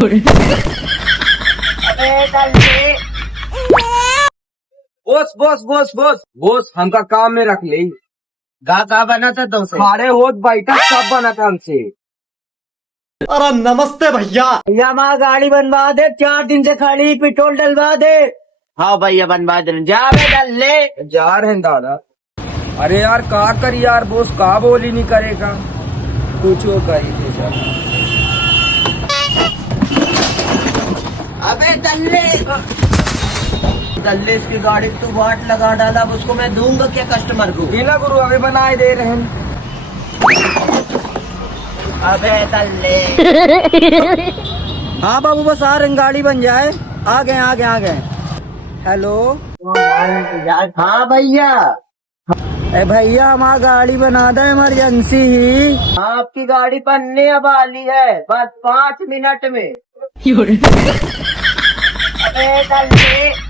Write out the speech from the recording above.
बोस बोस बोस बोस बोस हमका काम में रख ले। का बना था तुमसे? खारे होत बैठा सब बना था हमसे। अरे नमस्ते भैया। भैया माँ गाड़ी बनवा दे, 4 दिन से खड़ी, पेट्रोल डलवा दे। हाँ भैया बनवा दे, जा बे डल ले। जा रहे हैं दादा। अरे यार का करी यार, बोस का बोली नहीं करेगा, कुछ वो करी थे सर। अबे दल्ले दल्ले, इसकी गाड़ी तू वाट लगा डाला, अब उसको मैं दूंगा क्या कस्टमर को? बिना गुरु अभी बनाए दे रहे हैं। अबे दल्ले। हाँ बाबू बस आ रहे हैं, गाड़ी बन जाए। आ गए आ गए आ गए। हेलो हाँ भैया। ए भैया हमारी गाड़ी बना दे इमरजेंसी ही। आपकी गाड़ी बनने वाली है, बस 5 मिनट में। अबे दल्ले।